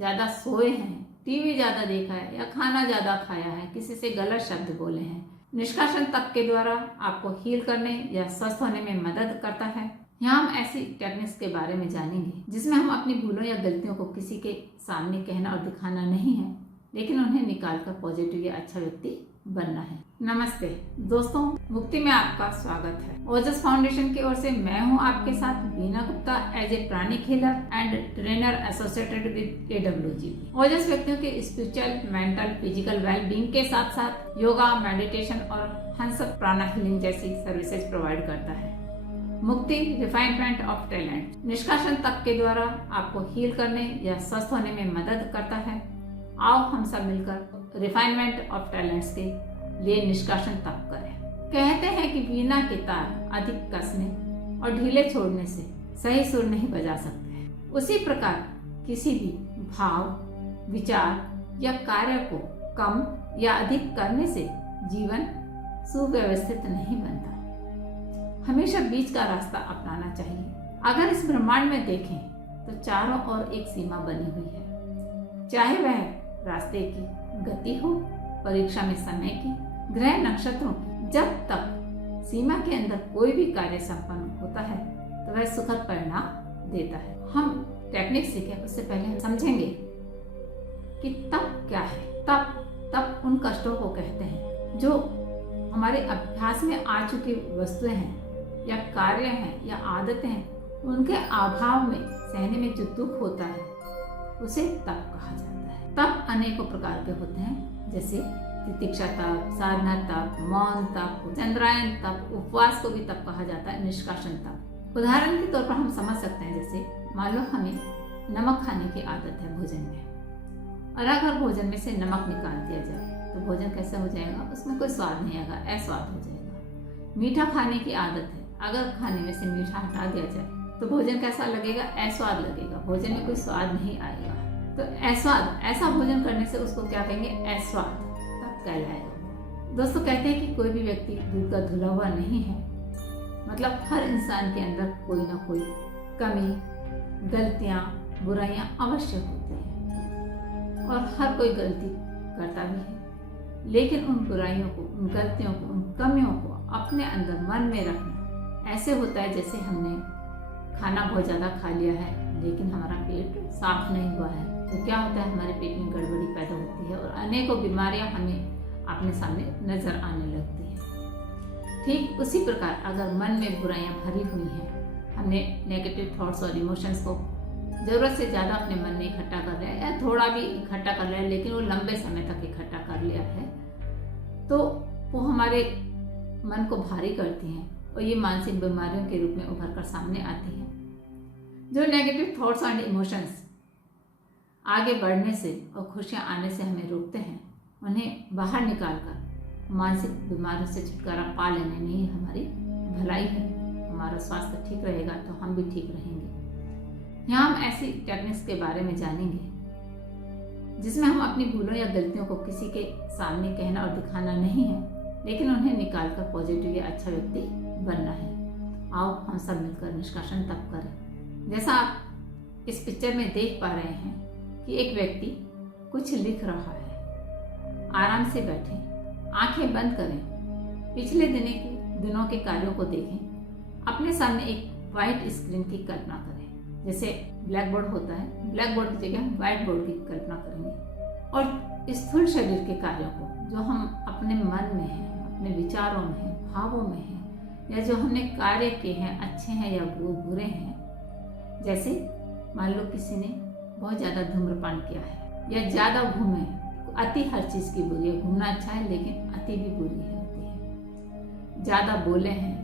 ज़्यादा सोए हैं, टीवी ज़्यादा देखा है या खाना ज़्यादा खाया है, किसी से गलत शब्द बोले हैं। निष्कासन तप के द्वारा आपको हील करने या स्वस्थ होने में मदद करता है। यहाँ हम ऐसी टेक्निक्स के बारे में जानेंगे जिसमें हम अपनी भूलों या गलतियों को किसी के सामने कहना और दिखाना नहीं है, लेकिन उन्हें निकालकर पॉजिटिव या अच्छा व्यक्ति बनना है। नमस्ते दोस्तों, मुक्ति में आपका स्वागत है। ओजस फाउंडेशन की ओर से मैं हूं आपके साथ Veena Gupta, as a pranic healer and trainer associated with AWG। ओजस व्यक्तियों के स्पिरिचुअल, मेंटल, फिजिकल वेलबींग के साथ साथ योगा, मेडिटेशन और हंस प्राणा हीलिंग जैसी सर्विसेज प्रोवाइड करता है। मुक्ति, रिफाइनमेंट ऑफ टैलेंट, निष्कासन तप के द्वारा आपको हील करने या स्वस्थ होने में मदद करता है। आओ हम सब मिलकर रिफाइनमेंट ऑफ टैलेंट्स के लिए निष्कासन तप करें। कहते हैं कि वीणा के तार अधिक कसने और ढीले छोड़ने से सही सुर नहीं बजा सकते हैं। उसी प्रकार किसी भी भाव, विचार या कार्य को कम या अधिक करने से जीवन सुव्यवस्थित नहीं बनता। हमेशा बीच का रास्ता अपनाना चाहिए। अगर इस ब्रह्मांड में देखें तो चारों ओर एक सीमा बनी हुई है, चाहे वह रास्ते की गति हो, परीक्षा में समय की, ग्रह नक्षत्रों की। जब तक सीमा के अंदर कोई भी कार्य संपन्न होता है तो वह सुखद परिणाम देता है। हम टेक्निक सीखें उससे पहले हम समझेंगे कि तप क्या है। तप उन कष्टों को कहते हैं जो हमारे अभ्यास में आ चुकी वस्तुएं हैं या कार्य हैं या आदतें हैं, उनके अभाव में सहने में जो दुख होता है उसे तप कहा जाता है। तप अनेकों प्रकार के होते हैं, जैसे तितिक्षा तप, साधना तप, मौन तप, चंद्रायन तप, उपवास को भी तप कहा जाता है, निष्कासन तप। उदाहरण के तौर पर हम समझ सकते हैं, जैसे मान लो हमें नमक खाने की आदत है भोजन में, और अगर भोजन में से नमक निकाल दिया जाए तो भोजन कैसा हो जाएगा, उसमें कोई स्वाद नहीं आएगा, अस्वाद हो जाएगा। मीठा खाने की आदत है, अगर खाने में से मीठा हटा दिया जाए तो भोजन कैसा लगेगा, अस्वाद लगेगा, भोजन में कोई स्वाद नहीं आएगा। तो अस्वाद, ऐसा भोजन करने से उसको क्या कहेंगे, अस्वाद तब कहलाएगा। दोस्तों, कहते हैं कि कोई भी व्यक्ति दूध का धुला हुआ नहीं है। मतलब हर इंसान के अंदर कोई ना कोई कमी, गलतियां, बुराइयां अवश्य होती हैं और हर कोई गलती करता भी है, लेकिन उन बुराइयों को, उन गलतियों को, उन कमियों को अपने अंदर मन में रखना ऐसे होता है जैसे हमने खाना बहुत ज़्यादा खा लिया है लेकिन हमारा पेट साफ नहीं हुआ है, तो क्या होता है, हमारे पेट में गड़बड़ी पैदा होती है और अनेकों बीमारियां हमें अपने सामने नजर आने लगती हैं। ठीक उसी प्रकार अगर मन में बुराइयां भरी हुई हैं, हमने नेगेटिव थॉट्स और इमोशंस को ज़रूरत से ज़्यादा अपने मन में इकट्ठा कर लिया या थोड़ा भी इकट्ठा कर लिया लेकिन वो लंबे समय तक इकट्ठा कर लिया है, तो वो हमारे मन को भारी करती हैं और ये मानसिक बीमारियों के रूप में उभर कर सामने आती हैं। जो नेगेटिव थॉट्स एंड इमोशंस आगे बढ़ने से और खुशियां आने से हमें रोकते हैं, उन्हें बाहर निकालकर मानसिक बीमारियों से छुटकारा पा लेने में ही हमारी भलाई है। हमारा स्वास्थ्य ठीक रहेगा तो हम भी ठीक रहेंगे। यहाँ हम ऐसी टेक्निक्स के बारे में जानेंगे जिसमें हम अपनी भूलों या गलतियों को किसी के सामने कहना और दिखाना नहीं है, लेकिन उन्हें निकालकर पॉजिटिव या अच्छा व्यक्ति बनना है। आओ हम सब मिलकर निष्कासन तप करें। जैसा आप इस पिक्चर में देख पा रहे हैं कि एक व्यक्ति कुछ लिख रहा है। आराम से बैठें, आंखें बंद करें, पिछले दिनों के कार्यों को देखें। अपने सामने एक व्हाइट स्क्रीन की कल्पना करें, जैसे ब्लैक बोर्ड होता है, ब्लैक बोर्ड की जगह व्हाइट बोर्ड की कल्पना करेंगे और स्थूल शरीर के कार्यों को जो हम अपने मन में हैं, अपने विचारों में हैं, भावों में हैं, या जो हमने कार्य किए हैं, अच्छे हैं या बुरे हैं। जैसे मान लो किसी ने बहुत ज़्यादा धूम्रपान किया है या ज़्यादा घूमे, अति हर चीज़ की बुरी है, घूमना अच्छा है लेकिन अति भी बुरी होती है। ज़्यादा बोले हैं,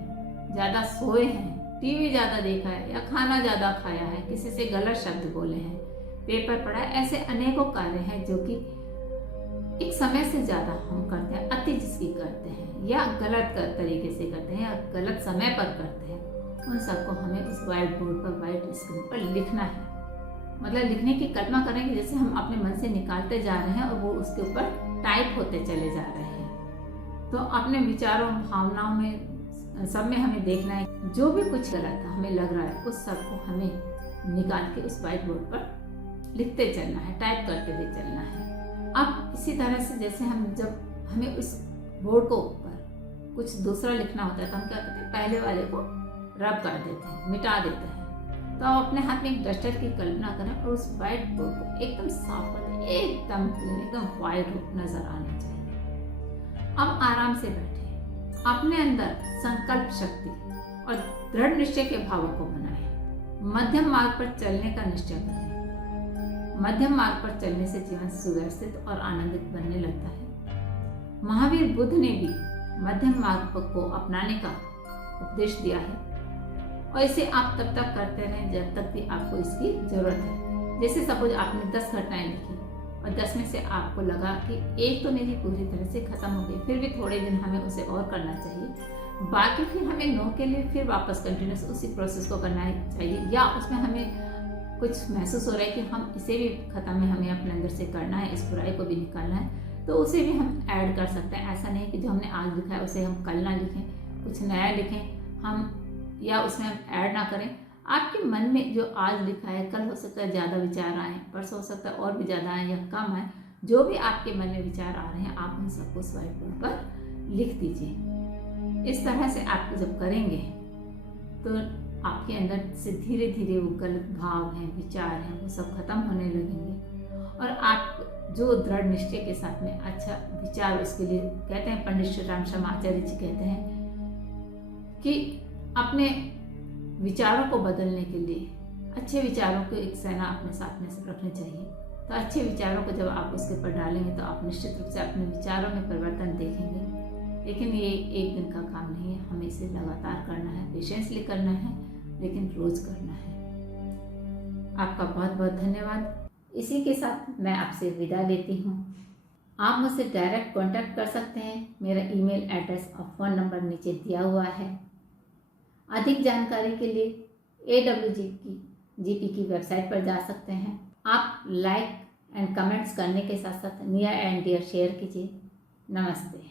ज़्यादा सोए हैं, टीवी ज़्यादा देखा है या खाना ज़्यादा खाया है, किसी से गलत शब्द बोले हैं, पेपर पढ़ा है, ऐसे अनेकों कार्य हैं जो कि एक समय से ज़्यादा हम करते हैं, अति जिसकी करते हैं या गलत तरीके से करते हैं या गलत समय पर करते हैं, उन सबको हमें उस व्हाइट बोर्ड पर, व्हाइट स्क्रीन पर लिखना है। मतलब लिखने की कल्पना करें कि जैसे हम अपने मन से निकालते जा रहे हैं और वो उसके ऊपर टाइप होते चले जा रहे हैं। तो अपने विचारों, भावनाओं में, सब में हमें देखना है जो भी कुछ गलत हमें लग रहा है उस सब को हमें निकाल के उस व्हाइट बोर्ड पर लिखते चलना है, टाइप करते हुए चलना है। अब इसी तरह से जैसे जब हमें उस बोर्ड को ऊपर कुछ दूसरा लिखना होता है तो हम क्या करते हैं, पहले वाले को रब कर देते हैं, मिटा देते हैं। तो आप अपने हाथ में एक डस्टर की कल्पना करें और उस व्हाइट बोर्ड को एकदम साफ कर दें, एकदम क्लीन, एकदम व्हाइट नजर आना चाहिए। अब आराम से बैठे, अपने अंदर संकल्प शक्ति और दृढ़ निश्चय के भावों को बनाएं। मध्यम मार्ग पर चलने का निश्चय करें। मध्यम मार्ग पर चलने से जीवन सुव्यवस्थित और आनंदित बनने लगता है। महावीर बुद्ध ने भी मध्यम मार्ग को अपनाने का उपदेश दिया है और इसे आप तब तक करते रहें जब तक भी आपको इसकी जरूरत है। जैसे सपोज आपने 10 घटनाएं लिखी और 10 में से आपको लगा कि एक तो मेरी पूरी तरह से खत्म हो गई, फिर भी थोड़े दिन हमें उसे और करना चाहिए, बाकी फिर हमें 9 के लिए फिर वापस कंटिन्यूस उसी प्रोसेस को करना चाहिए, या उसमें हमें कुछ महसूस हो रहा है कि हम इसे भी खत्म है, हमें अपने अंदर से करना है, इस बुराई को भी निकालना है, तो उसे भी हम ऐड कर सकते हैं। ऐसा नहीं कि जो हमने आज लिखा है उसे हम कल ना लिखें, कुछ नया लिखें हम, या उसमें हम ऐड ना करें। आपके मन में जो आज लिखा है, कल हो सकता है ज़्यादा विचार आए, परसों हो सकता है और भी ज़्यादा आए या कम आए, जो भी आपके मन में विचार आ रहे हैं आप उन सबको उस व्हाइट बोर्ड पर लिख दीजिए। इस तरह से आप जब करेंगे तो आपके अंदर से धीरे धीरे वो गलत भाव हैं, विचार हैं, वो सब खत्म होने लगेंगे और आप जो दृढ़ निश्चय के साथ में अच्छा विचार, उसके लिए कहते हैं पंडित श्री राम शर्मा आचार्य जी कहते हैं कि अपने विचारों को बदलने के लिए अच्छे विचारों को एक सेना अपने साथ में रखनी चाहिए। तो अच्छे विचारों को जब आप उसके ऊपर डालेंगे तो आप निश्चित रूप से अपने विचारों में परिवर्तन देखेंगे। लेकिन ये एक दिन का काम नहीं है, हमें इसे लगातार करना है, पेशेंसली करना है, लेकिन रोज करना है। आपका बहुत बहुत धन्यवाद। इसी के साथ मैं आपसे विदा लेती हूँ। आप मुझसे डायरेक्ट कांटेक्ट कर सकते हैं। मेरा ईमेल एड्रेस और फ़ोन नंबर नीचे दिया हुआ है। अधिक जानकारी के लिए AWGP की वेबसाइट पर जा सकते हैं। आप लाइक एंड कमेंट्स करने के साथ साथ नियर एंड डियर शेयर कीजिए। नमस्ते।